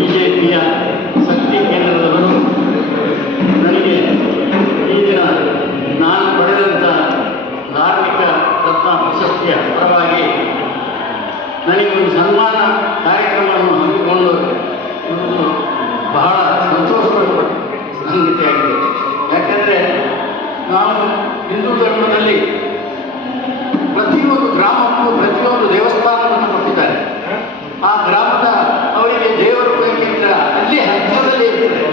BJPಯ ಶಕ್ತಿ ಕೇಂದ್ರದವರು ನನಗೆ ಈ ದಿನ ನಾನು ಪಡೆದಂಥ ಧಾರ್ಮಿಕ ರತ್ನ ಪ್ರಶಸ್ತಿಯ ಪರವಾಗಿ ನನಗೊಂದು ಸನ್ಮಾನ ಕಾರ್ಯಕ್ರಮವನ್ನು ಹಮ್ಮಿಕೊಂಡು ಬಹಳ ಸಂತೋಷಪಟ್ಟ ಸಂಗತಿಯಾಗಿದೆ. ಯಾಕೆಂದರೆ ನಾವು ಹಿಂದೂ ಧರ್ಮದಲ್ಲಿ ಪ್ರತಿಯೊಂದು ಗ್ರಾಮಕ್ಕೂ ಪ್ರತಿಯೊಂದು ದೇವಸ್ಥಾನವನ್ನು ಕೊಟ್ಟಿದ್ದಾರೆ. ಆ ಗ್ರಾಮದ ಅವರಿಗೆ ದೇವರು ಬೇಕೆಂದರೆ ಅಲ್ಲಿ ಹತ್ತಿರದಲ್ಲೇ ಇರ್ತದೆ.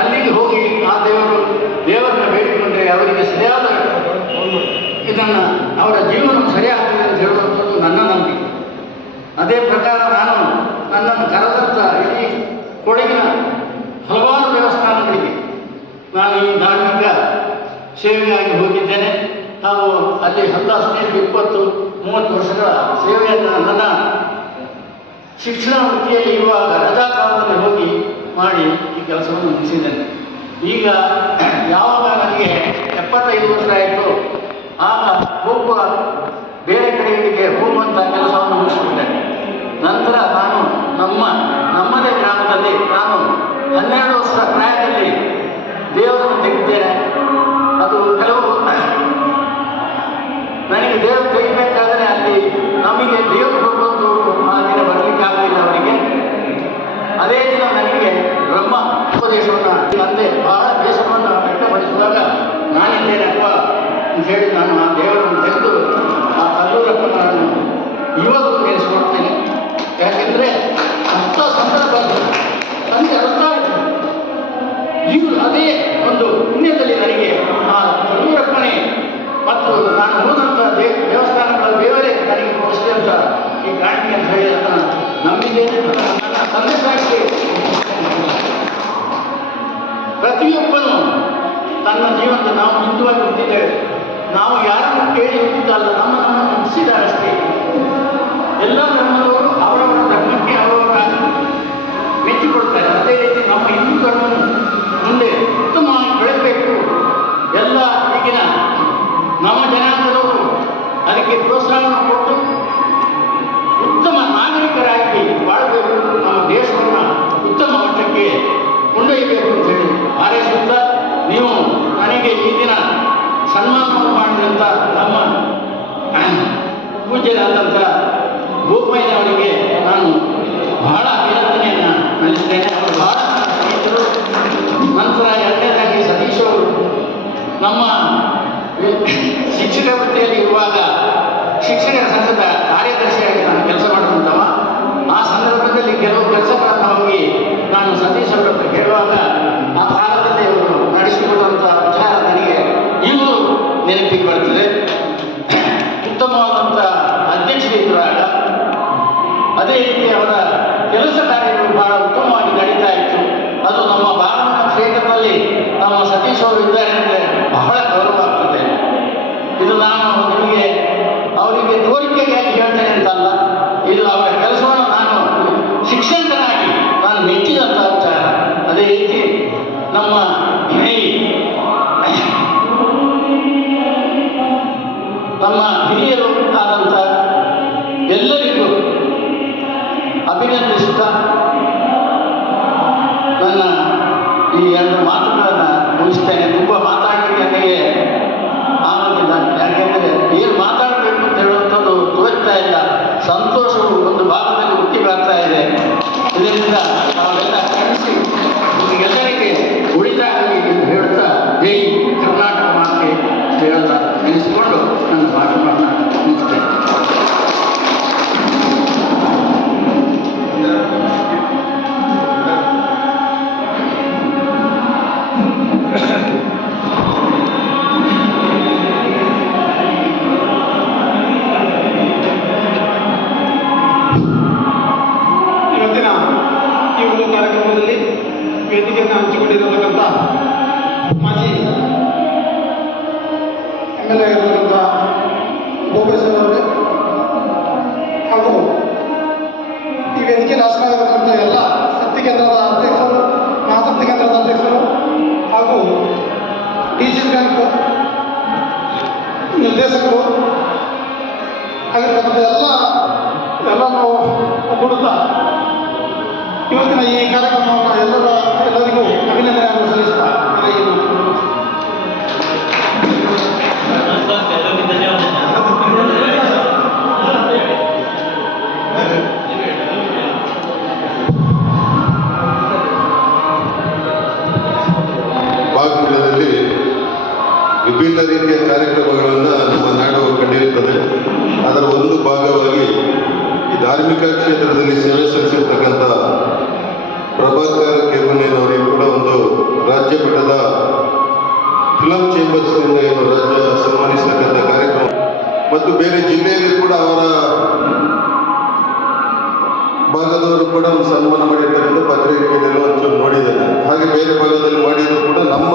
ಅಲ್ಲಿಗೆ ಹೋಗಿ ಆ ದೇವರನ್ನು ಬೇಡಿಕೊಂಡ್ರೆ ಅವರಿಗೆ ಸರಿಯಾದ ಇದನ್ನು ಅವರ ಜೀವನ ಸರಿಯಾಗ್ತದೆ ಅಂತ ಹೇಳುವಂಥದ್ದು ನನ್ನ ನಂಬಿಕೆ. ಅದೇ ಪ್ರಕಾರ ನಾನು ನನ್ನನ್ನು ಕರೆದಂಥ ಇಡೀ ಕೊಡಗಿನ ಹಲವಾರು ದೇವಸ್ಥಾನಗಳಿಗೆ ನಾನು ಈ ಧಾರ್ಮಿಕ ಸೇವೆಯಾಗಿ ಹೋಗಿದ್ದೇನೆ. ನಾವು ಅಲ್ಲಿ 20-30 ವರ್ಷಗಳ ಸೇವೆಯನ್ನು ನನ್ನ ಶಿಕ್ಷಣ ವೃತ್ತಿಯಲ್ಲಿ ಇರುವಾಗ ರಜಾ ಕಾಲದಲ್ಲಿ ಹೋಗಿ ಮಾಡಿ ಈ ಕೆಲಸವನ್ನು ಮುಗಿಸಿದ್ದೇನೆ. ಈಗ ಯಾವಾಗ ನನಗೆ 75 ವರ್ಷ ಆಯಿತು ಆಗ ಹೋಗುವ ಬೇರೆ ಕಡೆಗಳಿಗೆ ಹೋಗುವಂಥ ಕೆಲಸವನ್ನು ಮುಗಿಸಿಬಿಟ್ಟೆ. ನಂತರ ನಾನು ನಮ್ಮದೇ ಗ್ರಾಮದಲ್ಲಿ ನಾನು 12 ವರ್ಷ ಪ್ರಾಯದಲ್ಲಿ ದೇವರನ್ನು ತೆಗಿದ್ದೇನೆ. ಅದು ಕೆಲವು ನನಗೆ ದೇವರು ತೆಗಿಬೇಕಾದರೆ ಅಲ್ಲಿ ನಮಗೆ ದೇವರು ಹೋಗುವಂಥವ್ರು ಆ ದಿನ ಬರಲಿಕ್ಕಾಗಲಿಲ್ಲ ಅವರಿಗೆ. ಅದೇ ದಿನ ನನಗೆ ಬ್ರಹ್ಮ ಉಪದೇಶವನ್ನು ತಂದೆ ಬಹಳ ದೇಶವನ್ನು ವ್ಯಕ್ತಪಡಿಸುವಾಗ ನಾನಿದ್ದೇನಪ್ಪ ಅಂತ ಹೇಳಿ ನಾನು ಆ ದೇವರನ್ನು ತೆಗೆದು ಆ ಕಲ್ಲೂರಪ್ಪನನ್ನು ಇವತ್ತು ನೆನೆಸ್ಕೊಡ್ತೇನೆ. ಯಾಕೆಂದರೆ ಅಂಥ ಸಂದರ್ಭ ನನಗೆ ಅರ್ಥ ಆಯಿತು. ಈಗ ಅದೇ ಒಂದು ಪುಣ್ಯದಲ್ಲಿ ನನಗೆ ಆ ಕಲ್ಲೂರಪ್ಪನೇ ಮತ್ತು ನಾನು ಹೋದಂಥ ದೇವಸ್ಥಾನಗಳ ದೇವರೇ ನನಗೆ ಕೊಡಿಸಿದಂಥ ಈ ಕಾಣಿಕೆ ಅಂತ ಹೇಳಿ ಅದನ್ನು ನಂಬಿದ್ದೇನೆ. ನನ್ನ ತಂದೆ ತಾಯಿಗೆ ಪ್ರತಿಯೊಬ್ಬನು ತನ್ನ ಜೀವನದ ನಾವು ಹಿಂದುವಾಗಿ ಹುಟ್ಟಿದ್ದೇವೆ. ನಾವು ಯಾರನ್ನು ಕೇಳಿ ಹುಟ್ಟಿದ್ದಲ್ಲ, ನಮ್ಮನ್ನು ಹುಟ್ಟಿಸಿದಾರಷ್ಟೇ. ಎಲ್ಲ ಧರ್ಮದವರು ಅವರವರ ಧರ್ಮಕ್ಕೆ ಅವರವರ ಮೆಚ್ಚಿಕೊಳ್ತಾರೆ. ಅದೇ ರೀತಿ ನಮ್ಮ ಹಿಂದೂ ಧರ್ಮವನ್ನು ಮುಂದೆ ಉತ್ತಮವಾಗಿ ಬೆಳೆಸಬೇಕು. ಎಲ್ಲ ಈಗಿನ ನಮ್ಮ ಜನಾಂಗದವರು ಅದಕ್ಕೆ ಪ್ರೋತ್ಸಾಹವನ್ನು ಕೊಟ್ಟು ಉತ್ತಮ ನಾಗರಿಕರಾಗಿ ಬಾಳಬೇಕು, ನಮ್ಮ ದೇಶವನ್ನು ಉತ್ತಮ ಮಟ್ಟಕ್ಕೆ ಕೊಂಡೊಯ್ಯಬೇಕು ಅಂತ ಹೇಳಿ ಹಾರೈಸುತ್ತಾ, ನೀವು ನನಗೆ ಈ ದಿನ ಸನ್ಮಾನವನ್ನು ಮಾಡಿದಂಥ ನಮ್ಮ ಪೂಜ್ಯರಾದಂಥ ಗೋಪಯ್ಯನವರಿಗೆ ನಾನು ಬಹಳ ಅಭಿನಂದನೆಯನ್ನು ನಡೆಸ್ತೇನೆ. ಅವರು ಬಹಳ ಸ್ನೇಹಿತರು. ನಂತರ ಎರಡನೇದಾಗಿ ಸತೀಶ್ ಅವರು ನಮ್ಮ ಶಿಕ್ಷಕ ವೃತ್ತಿಯಲ್ಲಿ ಇರುವಾಗ ಶಿಕ್ಷಕರ ಸಂಘದ ಕಾರ್ಯದರ್ಶಿಯಾಗಿ ನಾನು ಕೆಲಸ ಮಾಡುವಂಥವ. ಆ ಸಂದರ್ಭದಲ್ಲಿ ಕೆಲವು ಕೆಲಸಗಳನ್ನು ಹೋಗಿ ನಾನು ಸತೀಶ್ ಅವರ ಹತ್ರ ಹೇಳುವಾಗ ಆ ಕಾಲದಲ್ಲಿ ಅವರು ನಡೆಸಿಕೊಡುವಂಥ ವಿಚಾರ ನನಗೆ ಇನ್ನೂ ನೆನಪಿಗೆ ಬರ್ತದೆ. ಉತ್ತಮವಾದಂಥ ಅಧ್ಯಕ್ಷರಿದ್ದಾಗ ಅದೇ ರೀತಿ ಅವರ ಕೆಲಸ ಕಾರ್ಯಗಳು ಬಹಳ ಉತ್ತಮವಾಗಿ ನಡೀತಾ ಇತ್ತು. ಅದು ನಮ್ಮ ಬಾಲಮನ ಕ್ಷೇತ್ರದಲ್ಲಿ ನಮ್ಮ ಸತೀಶ್ ಅವರು ಇದ್ದಾರೆ ಅಂದರೆ ಬಹಳ ಗೌರವ ಆಗ್ತದೆ. ಇದು ನಾನು ನಿಮಗೆ ಅವರಿಗೆ ತೋರಿಕೆಗಾಗಿ ಹೇಳ್ತೇನೆ ಅಂತಲ್ಲ, ಇದು ಅವರ ಕೆಲಸವನ್ನು ನಾನು ಶಿಕ್ಷಕನಾಗಿ ನಾನು ಮೆಚ್ಚಿದಂಥ ವಿಚಾರ. ಅದೇ ರೀತಿ ನಮ್ಮ ಹಿರಿಯರು ಆದಂಥ ಎಲ್ಲರಿಗೂ ಅಭಿನಂದಿಸುತ್ತಾ ನನ್ನ ಈ 2 ಮಾತುಗಳನ್ನು ಮುಗಿಸ್ತೇನೆ. ತುಂಬ ಮಾತಾಡಲಿಕ್ಕೆ ನನಗೆ ಆಗೋದಿಲ್ಲ. ಯಾಕೆಂದರೆ ಏನು ಮಾತಾಡಬೇಕು ಅಂತ ಹೇಳುವಂಥದ್ದು ತೋಚ್ತಾ ಇಲ್ಲ. ಸಂತೋಷವು ಒಂದು ಭಾಗದಲ್ಲಿ ಹುಟ್ಟಿ ಬರ್ತಾ ಇದೆ. ಇದರಿಂದ ನಾವೆಲ್ಲ ಕಳಿಸಿ ನಿಮಗೆಲ್ಲರಿಗೆ ಉಳಿತಾಗಲಿ ಎಂದು ಹೇಳುತ್ತಾ ಜೈ ಕರ್ನಾಟಕ ಮಾತೆ ಹೇಳುತ್ತಾ ನೆನೆಸಿಕೊಂಡು ನನ್ನ ಭಾಷಣವನ್ನು ಮುಗಿಸ್ತೇನೆ. ಇವತ್ತಿನ ಈ ಒಂದು ಕಾರ್ಯಕ್ರಮದಲ್ಲಿ ವೇದಿಕೆಯನ್ನು ಹಂಚಿಕೊಂಡಿರತಕ್ಕಂಥ ಮಾಜಿ MLA ಇರತಕ್ಕಂಥ ಗೋಪೇಶ್ವರ ಅವರೇ ಹಾಗೂ ಈ ವೇದಿಕೆಯಲ್ಲಿ ಆಸರಾಗಿರತಕ್ಕಂಥ ಎಲ್ಲ ಶಕ್ತಿ ಕೇಂದ್ರದ ಅಧ್ಯಕ್ಷರು, ಮಹಾಶಕ್ತಿ ಕೇಂದ್ರದ ಅಧ್ಯಕ್ಷರು ಹಾಗೂ DC ಬ್ಯಾಂಕ್ ನಿರ್ದೇಶಕರು ಆಗಿರ್ತಕ್ಕಂಥ ಎಲ್ಲರೂ ಕೊಡುತ್ತಾ ಇವತ್ತಿನ ಈ ಕಾರ್ಯಕ್ರಮವನ್ನು ಎಲ್ಲರಿಗೂ ಅಭಿನಂದನೆಯನ್ನು ಸಲ್ಲಿಸ್ತಾ ನನ್ನ ಈ ಬಾಗಲಕೋಟೆಯಲ್ಲಿ ವಿಭಿನ್ನ ರೀತಿಯ ಕಾರ್ಯಕ್ರಮಗಳನ್ನು ನಮ್ಮ ನಾಡು ಕಂಡಿರುತ್ತದೆ. ಅದರ ಒಂದು ಭಾಗವಾಗಿ ಈ ಧಾರ್ಮಿಕ ಕ್ಷೇತ್ರದಲ್ಲಿ ಸೇವೆ ಸಲ್ಲಿಸಿರ್ತಕ್ಕಂಥ ಪ್ರಭಾಕರ್ ಕೇಬುನೇನವರಿಗೆ ಕೂಡ ಒಂದು ರಾಜ್ಯ ಮಟ್ಟದ ಫಿಲಂ ಚೇಂಬರ್ಸ್ನಿಂದ ಏನು ರಾಜ್ಯ ಸನ್ಮಾನಿಸತಕ್ಕಂಥ ಕಾರ್ಯಕ್ರಮ ಮತ್ತು ಬೇರೆ ಜಿಲ್ಲೆಯಲ್ಲಿ ಕೂಡ ಅವರ ಭಾಗದವರು ಕೂಡ ಒಂದು ಸನ್ಮಾನ ಮಾಡಿರ್ತಕ್ಕಂಥ ಪತ್ರಿಕೆಯಲ್ಲಿ ಒಂಚೂರು ನೋಡಿದ್ದೇನೆ. ಹಾಗೆ ಬೇರೆ ಭಾಗದಲ್ಲಿ ಮಾಡಿದ್ರು ಕೂಡ ನಮ್ಮ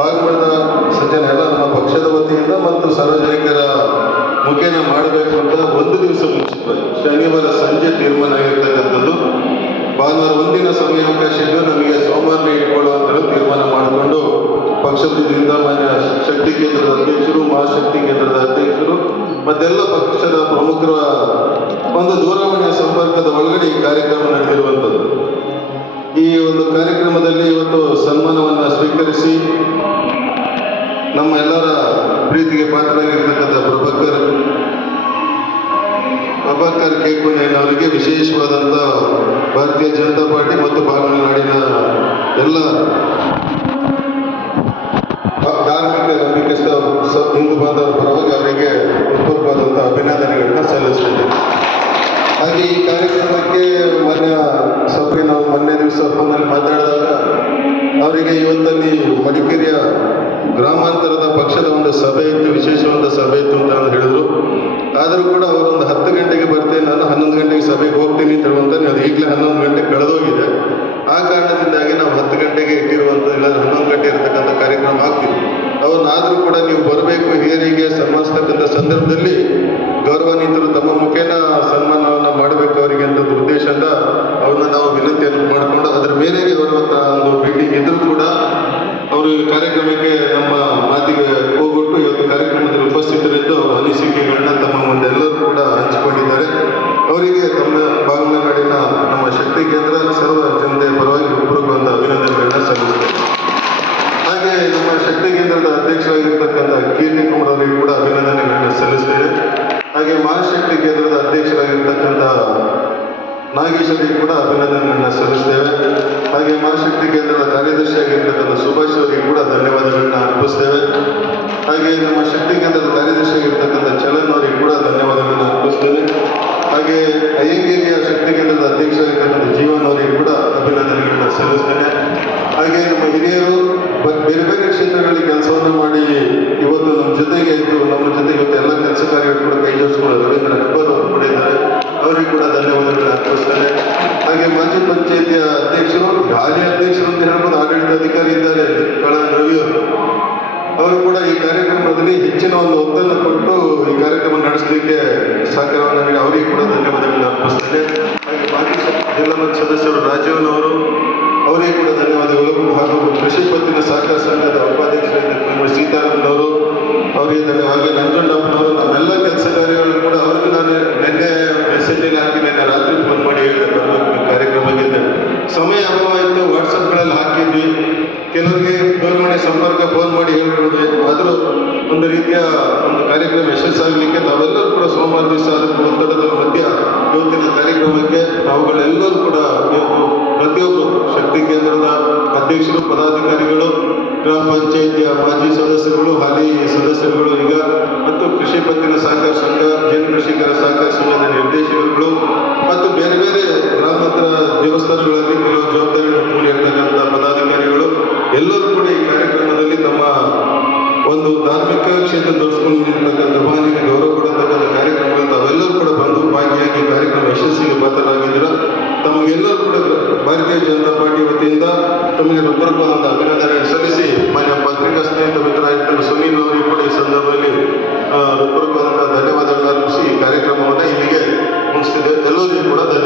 ಭಾಗಮಟ್ಟದ ಸಜ್ಜನ ಎಲ್ಲ ನಮ್ಮ ಪಕ್ಷದ ವತಿಯಿಂದ ಮತ್ತು ಸಾರ್ವಜನಿಕರ ಮುಖೇನ ಮಾಡಬೇಕು ಅಂತ ಒಂದು ದಿವಸ ಮುಂಚಿತವಾಗಿ ಶನಿವಾರ ಸಂಜೆ ತೀರ್ಮಾನ ಆಗಿರ್ತಕ್ಕಂಥದ್ದು. ಭಾನುವಾರ ಒಂದಿನ ಸಮಯಾವಕಾಶ ಇದ್ದು ನಮಗೆ ಸೋಮವಾರನೇ ಇಟ್ಕೊಳ್ಳುವಂತ ತೀರ್ಮಾನ ಮಾಡಿಕೊಂಡು ಪಕ್ಷದಿಂದ ಮಾನ್ಯ ಶಕ್ತಿ ಕೇಂದ್ರದ ಅಧ್ಯಕ್ಷರು, ಮಹಾಶಕ್ತಿ ಕೇಂದ್ರದ ಅಧ್ಯಕ್ಷರು ಮತ್ತೆಲ್ಲ ಪಕ್ಷದ ಪ್ರಮುಖರ ಒಂದು ದೂರವಾಣಿಯ ಸಂಪರ್ಕದ ಒಳಗಡೆ ಈ ಕಾರ್ಯಕ್ರಮ ನಡೆದಿರುವಂಥದ್ದು. ಈ ಒಂದು ಕಾರ್ಯಕ್ರಮದಲ್ಲಿ ಇವತ್ತು ಸನ್ಮಾನವನ್ನು ಸ್ವೀಕರಿಸಿ ನಮ್ಮ ಎಲ್ಲರ ಪ್ರೀತಿಗೆ ಪಾತ್ರರಾಗಿರ್ತಕ್ಕಂಥ ಪ್ರಭಾಕರ್ ಕೇಕುನೇನವರಿಗೆ ವಿಶೇಷವಾದಂಥ ಭಾರತೀಯ ಜನತಾ ಪಾರ್ಟಿ ಮತ್ತು ಬಾಗಲನಾಡಿನ ಎಲ್ಲ ಧಾರ್ಮಿಕ ನಂಬಿಕಸ್ಥ ಹಿಂದೂ ಬಾಂಧವರ ಪರವಾಗಿ ಅವರಿಗೆ ಹೃತ್ಪೂರ್ವಕವಾದಂಥ ಅಭಿನಂದನೆಗಳನ್ನ ಸಲ್ಲಿಸ್ತೇನೆ. ಹಾಗೆ ಈ ಕಾರ್ಯಕ್ರಮಕ್ಕೆ ನಾವು ಮೊನ್ನೆ ದಿವಸ ಫೋನಲ್ಲಿ ಮಾತಾಡಿದಾಗ ಅವರಿಗೆ ಇವತ್ತಲ್ಲಿ ಮಡಿಕೇರಿಯ ಗ್ರಾಮಾಂತರದ ಪಕ್ಷದ ಒಂದು ಸಭೆ ಇತ್ತು, ವಿಶೇಷವಾದ ಸಭೆ ಇತ್ತು ಅಂತ ಹೇಳಿದ್ರು. ಆದರೂ ಕೂಡ ಅವರು ಒಂದು 10 ಗಂಟೆಗೆ ಬರ್ತೇನೆ, ನಾನು 11 ಗಂಟೆಗೆ ಸಭೆಗೆ ಹೋಗ್ತೀನಿ ಅಂತ ಹೇಳುವಂತ ಅದು ಈಗಲೇ 11 ಗಂಟೆ ಕಳೆದೋಗಿದೆ. ಆ ಕಾರಣದಿಂದಾಗಿ ನಾವು 10 ಗಂಟೆಗೆ ಇಟ್ಟಿರುವಂಥ ಇಲ್ಲಾಂದ್ರೆ 11 ಗಂಟೆ ಇರತಕ್ಕಂಥ ಕಾರ್ಯಕ್ರಮ ಆಗ್ತಿತ್ತು. ಅವ್ರನ್ನಾದರೂ ಕೂಡ ನೀವು ಬರಬೇಕು, ಹಿರಿಯರಿಗೆ ಸನ್ಮಾನಿಸ್ತಕ್ಕಂಥ ಸಂದರ್ಭದಲ್ಲಿ ಗೌರವಾನ್ವಿತರು ತಮ್ಮ ಮುಖೇನ ಸನ್ಮಾನವನ್ನು ಮಾಡಬೇಕು ಅವರಿಗೆ ಅಂತ ಉದ್ದೇಶದಿಂದ ಅವ್ರನ್ನ ನಾವು ವಿನಂತಿಯನ್ನು ಮಾಡಿಕೊಂಡು ಅದರ ಮೇರೆಗೆ ಬರುವಂಥ ಒಂದು ಮೀಟಿಂಗ್ ಇದ್ರೂ ಕೂಡ ಅವರು ಈ ಕಾರ್ಯಕ್ರಮಕ್ಕೆ ನಮ್ಮ ಮಾತಿಗೆ ಹೋಗ್ಬಿಟ್ಟು ಇವತ್ತು ಕಾರ್ಯಕ್ರಮದಲ್ಲಿ ಉಪಸ್ಥಿತರಿದ್ದು ಅವರ ಅನಿಸಿಕೆಗಳನ್ನ ತಮ್ಮ ಮುಂದೆ ಎಲ್ಲರೂ ಕೂಡ ಹಂಚಿಕೊಂಡಿದ್ದಾರೆ. ಅವರಿಗೆ ತಮ್ಮ ಬಾಗಲನಾಡಿನ ನಮ್ಮ ಶಕ್ತಿ ಕೇಂದ್ರ ಸರ್ವ ಜನತೆಯ ಪರವಾಗಿ ಹೃತ್ಪೂರ್ವಕವಾದ ಅಭಿನಂದನೆಗಳನ್ನ ಸಲ್ಲಿಸುತ್ತೇವೆ. ಹಾಗೆ ನಮ್ಮ ಶಕ್ತಿ ಕೇಂದ್ರದ ಅಧ್ಯಕ್ಷರಾಗಿರ್ತಕ್ಕಂಥ ಕೀರ್ತಿ ಕುಮಾರ್ ಅವರಿಗೆ ಕೂಡ ಅಭಿನಂದನೆಗಳನ್ನ ಸಲ್ಲಿಸ್ತೇವೆ. ಹಾಗೆ ಮಹಾಶಕ್ತಿ ಕೇಂದ್ರದ ಅಧ್ಯಕ್ಷರಾಗಿರ್ತಕ್ಕಂಥ ನಾಗೇಶ್ವರಿಗೆ ಕೂಡ ಅಭಿನಂದನೆಗಳನ್ನ ಸಲ್ಲಿಸ್ತೇವೆ. ಹಾಗೆ ಮಹಾಶಕ್ತಿ ಕೇಂದ್ರದ ಕಾರ್ಯದರ್ಶಿಯಾಗಿರ್ತಕ್ಕಂಥ ಸುಭಾಷ್ ಅವರಿಗೆ ಕೂಡ ಧನ್ಯವಾದಗಳನ್ನ ಅರ್ಪಿಸ್ತೇವೆ. ಹಾಗೆ ನಮ್ಮ ಶಕ್ತಿ ಕೇಂದ್ರದ ಕಾರ್ಯದರ್ಶಿಯಾಗಿರ್ತಕ್ಕಂಥ ಚಲನ್ ಅವರಿಗೆ ಕೂಡ ಧನ್ಯವಾದಗಳನ್ನ ಅರ್ಪಿಸ್ತೇವೆ. ಹಾಗೆ ಅಯ್ಯಂಗೇರಿಯ ಶಕ್ತಿ ಕೇಂದ್ರದ ಅಧ್ಯಕ್ಷರಾಗಿರ್ತಕ್ಕಂಥ ಜೀವನ್ ಅವರಿಗೆ ಕೂಡ ಅಭಿನಂದನೆಗಳನ್ನ ಸಲ್ಲಿಸ್ತೇನೆ. ಹಾಗೆ ನಮ್ಮ ಹಿರಿಯರು ಬೇರೆ ಬೇರೆ ಕ್ಷೇತ್ರಗಳಲ್ಲಿ ಕೆಲಸವನ್ನು ಮಾಡಿ ಇವತ್ತು ನಮ್ಮ ಜೊತೆಗೆ ಇದ್ದು ನಮ್ಮ ಜೊತೆಗೆ ಇವತ್ತು ಎಲ್ಲ ಕೆಲಸ ಕಾರ್ಯಗಳು ಕೂಡ ಕೈ ಜೋಡಿಸ್ಕೊಂಡು ರವೀಂದ್ರ ಅಕ್ಬರ್ ಅವರು ಕೂಡ ಇದ್ದಾರೆ, ಅವರಿಗೆ ಕೂಡ ಧನ್ಯವಾದಗಳನ್ನ ಅರ್ಪಿಸ್ತಾರೆ. ಹಾಗೆ ಮಾಜಿ ಪಂಚಾಯಿತಿಯ ಅಧ್ಯಕ್ಷರು, ಹಾಲಿ ಅಧ್ಯಕ್ಷರು ಅಂತ ಹೇಳ್ಬೋದು, ಆಡಳಿತಾಧಿಕಾರಿ ಇದ್ದಾರೆ ಕಳನ್ ರವಿ ಅವರು ಕೂಡ ಈ ಕಾರ್ಯಕ್ರಮದಲ್ಲಿ ಹೆಚ್ಚಿನ ಒಂದು ಒತ್ತನ್ನು ಕೊಟ್ಟು ಈ ಕಾರ್ಯಕ್ರಮ ನಡೆಸಲಿಕ್ಕೆ ಸಹಕಾರವನ್ನು ನೀಡಿ ಅವರಿಗೆ ಕೂಡ ಧನ್ಯವಾದಗಳನ್ನ ಅರ್ಪಿಸ್ತೇನೆ. ಹಾಗೆ ಮಾಜಿ ಜಿಲ್ಲಾ ಪಂಚಾಯತ್ ಸದಸ್ಯರು ರಾಜೀವ್ನವರು ಅವರಿಗೆ ಕೂಡ ಧನ್ಯವಾದಗಳು. ಹಾಗೂ ಕೃಷಿ ಪತ್ತಿನ ಸಹಕಾರ ಸಂಘದ ಉಪಾಧ್ಯಕ್ಷರಾಗಿದ್ದ ಸೀತಾರಾಮನವರು ಅವರಿಗೆ ಹಾಗೆ ನಂಜುಂಡಪ್ಪನವರು ನಮ್ಮೆಲ್ಲ ಕೆಲಸ ಕಾರ್ಯಗಳು ಕೂಡ ಅವ್ರಿಗೆ ನಾನು ನಿನ್ನೆ ಮೆಸೇಜಲ್ಲಿ ಹಾಕಿ ನಿನ್ನೆ ರಾತ್ರಿ ಫೋನ್ ಮಾಡಿ ಹೇಳಿದೆ ಬರಬೇಕು ಕಾರ್ಯಕ್ರಮಕ್ಕೆ. ಸಮಯ ಅಭಾವ ವಾಟ್ಸಪ್ಗಳಲ್ಲಿ ಹಾಕಿದ್ವಿ, ಕೆಲವರಿಗೆ ದೂರವಾಣಿ ಸಂಪರ್ಕ ಫೋನ್ ಮಾಡಿ ಹೇಳ್ಕೊಂಡ್ವಿ. ಆದರೂ ಒಂದು ರೀತಿಯ ಒಂದು ಕಾರ್ಯಕ್ರಮ ಯಶಸ್ಸಾಗಲಿಕ್ಕೆ ನಾವೆಲ್ಲರೂ ಕೂಡ ಸೋಮವಾರ ದಿವಸ ಅದಕ್ಕೆ ಒತ್ತಡದ ಮಧ್ಯ ಇವತ್ತಿನ ಕಾರ್ಯಕ್ರಮಕ್ಕೆ ನಾವುಗಳೆಲ್ಲರೂ ಕೂಡ ಪ್ರತಿಯೊಬ್ಬರು ಶಕ್ತಿ ಕೇಂದ್ರದ ಅಧ್ಯಕ್ಷರು, ಪದಾಧಿಕಾರಿಗಳು, ಗ್ರಾಮ ಪಂಚಾಯಿತಿಯ ಮಾಜಿ ಸದಸ್ಯರುಗಳು, ಹಾಲಿ ಸದಸ್ಯರುಗಳು ಈಗ ಮತ್ತು ಕೃಷಿ ಪತ್ತಿನ ಸಹಕಾರ ಸಂಘ, ಜೈನ ಕೃಷಿಕರ ಸಹಕಾರ ಸಂಘದ ನಿರ್ದೇಶಕರುಗಳು ಮತ್ತು ಬೇರೆ ಬೇರೆ ಗ್ರಾಮಾಂತರ ದೇವಸ್ಥಾನಗಳಲ್ಲಿ ಕೆಲವು ಜವಾಬ್ದಾರಿಗಳನ್ನು ಕೂಡಿರ್ತಕ್ಕಂಥ ಪದಾಧಿಕಾರಿಗಳು ಎಲ್ಲರೂ ಕೂಡ ಈ ಕಾರ್ಯಕ್ರಮದಲ್ಲಿ ತಮ್ಮ ಒಂದು ಧಾರ್ಮಿಕ ಕ್ಷೇತ್ರ ತೋರಿಸ್ಕೊಂಡಿರ್ತಕ್ಕಂಥ ಮಹಾನಿಗೆ ಗೌರವ ಕೊಡತಕ್ಕಂಥ ಕಾರ್ಯಕ್ರಮಗಳು ತಾವೆಲ್ಲರೂ ಕೂಡ ಬಂದು ಭಾಗಿಯಾಗಿ ಕಾರ್ಯಕ್ರಮ ಯಶಸ್ಸಿಗೆ ಪಾತ್ರರಾಗಿದ್ದೀರ. ತಮಗೆಲ್ಲರೂ ಕೂಡ ಭಾರತೀಯ ಜನತಾ ಪಾರ್ಟಿ ವತಿಯಿಂದ ತಮಗೆ ಹೃತ್ಪೂರ್ವಕವಾದ ಅಭಿನಂದನೆ ಸಲ್ಲಿಸಿ ಮಾನ್ಯ ಪತ್ರಿಕಾ ಸ್ನೇಹಿತ ಮಿತ್ರರಾಗಿದ್ದ ಸುನೀಲ್ ಅವರಿಗೆ ಕೂಡ ಈ ಸಂದರ್ಭದಲ್ಲಿ ಹೃತ್ಪೂರ್ವಕವಾದಂತಹ ಧನ್ಯವಾದಗಳನ್ನು ಅರ್ಪಿಸಿ ಈ ಕಾರ್ಯಕ್ರಮವನ್ನು ಇಲ್ಲಿಗೆ ಮುಗಿಸ್ತಿದೆ. ಎಲ್ಲರಿಗೂ ಕೂಡ ಧನ್ಯವಾದ.